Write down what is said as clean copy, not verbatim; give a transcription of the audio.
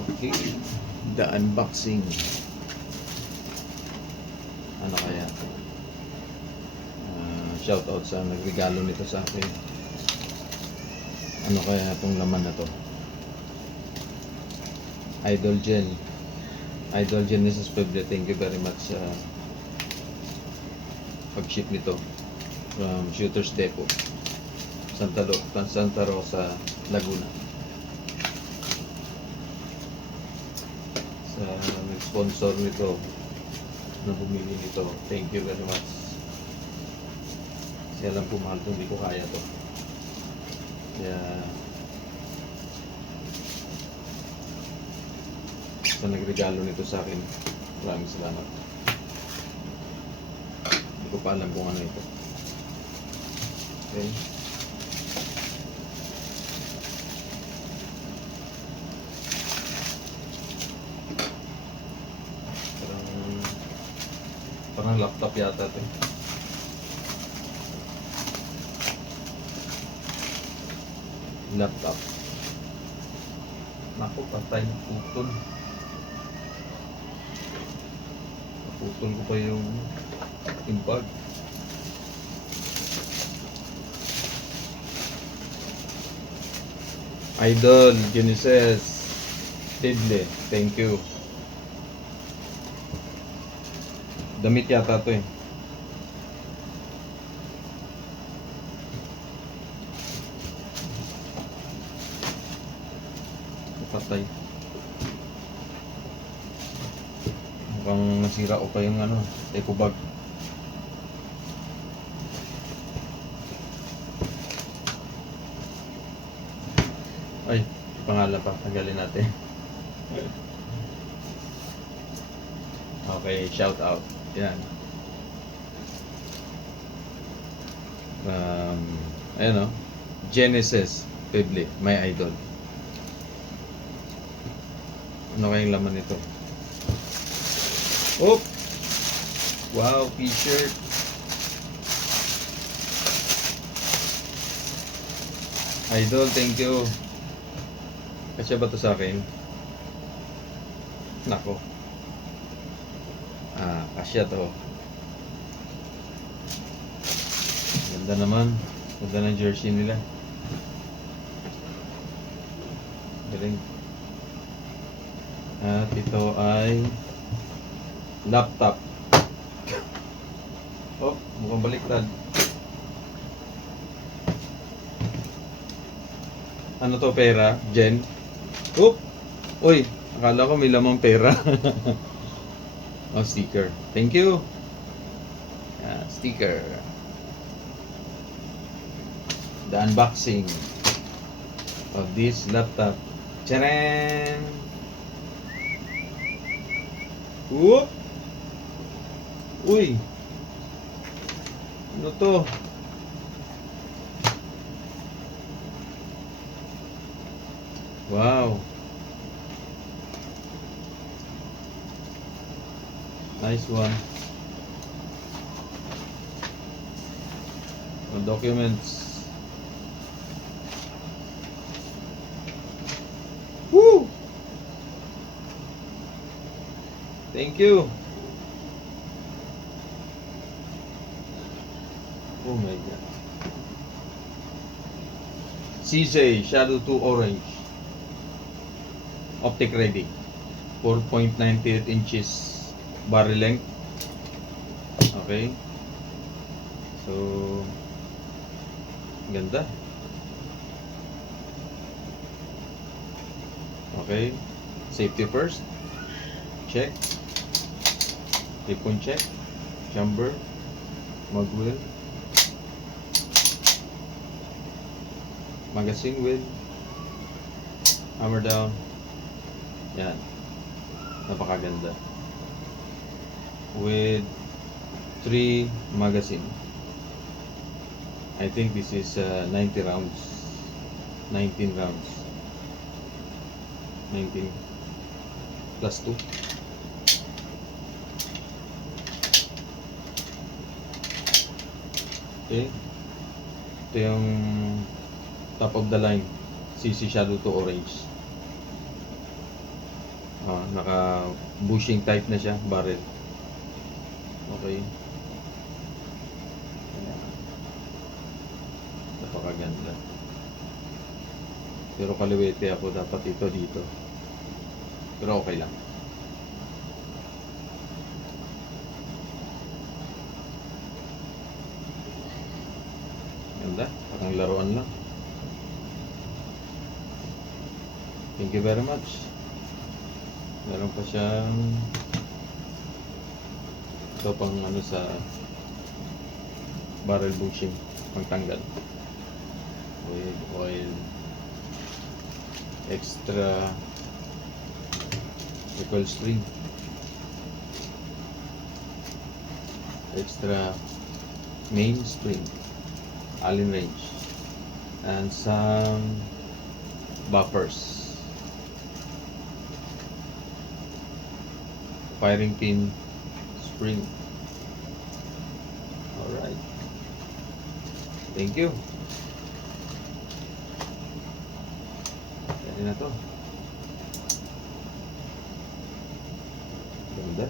Okay, the unboxing. Ano kaya? Shout out sa nagregalo nito sa akin. Ano kaya itong laman na to? Idol Gel. Idol Genesis Pebble. Thank you very much sa pag-ship nito from Shooters Depot, Santa Rosa, Laguna. Sa nag-sponsor nito na bumili nito, thank you very much. Kasi alam ko mahal kung hindi ko kaya to. Kaya sa nagregalo nito sa akin, maraming salamat. Hindi ko pa alam kung ano ito. Okay. Parang laptop yata ito. Laptop. Naku, patay, putol. Naputol ko pa yung impag. Idol Genesis Pebble, thank you. Damit yata to eh. Patay. Mukhang nasira ko pa yung ano, eco bag. Ay, pangalan pa, tanggalin natin. Okay, shout out. Yan. Ayan o. Genesis Pebble, my idol. Ano kayong laman nito? Oh! Wow, t-shirt. Idol, thank you. Kasya ba ito sa akin? Nako. Kasya to. Ganda naman. Ganda ng jersey nila. Galing. At ito ay laptop. Oh, mukhang baliktad. Ano to, pera? Jen? Oh! Uy! Akala ko may lamang pera. Oh, sticker. Thank you. Sticker. The unboxing of this laptop. Tcharan! Whoop! Uy! Ano to? Wow! Nice one. Documents. Woo! Thank you. Oh my God. CJ Shadow 2 Orange. Optic ready. 4.98 inches barrel length. Okay. So, ganda. Okay. Safety first. Check. Tipon check. Chamber. Magwheel. Magazine with hammer down. Yan. Napakaganda. With 3 magazine. I think this is 90 rounds. 19 rounds. 19 plus 2. Okay. Ito yung top of the line CC Shadow 2 Orange. naka bushing type na siya, barrel. Okay. Ayan. Napakaganda. Pero kaliwete ako, dapat ito dito. Pero okay lang. Ganda, parang laruan lang. Thank you very much. Meron pa siyang ito pang ano sa barrel bushing, pangtanggal. With oil. Extra recoil spring. Extra main spring. Allen wrench. And some buffers. Firing pin spring. Alright. Thank you. Pwede na to. Ganda.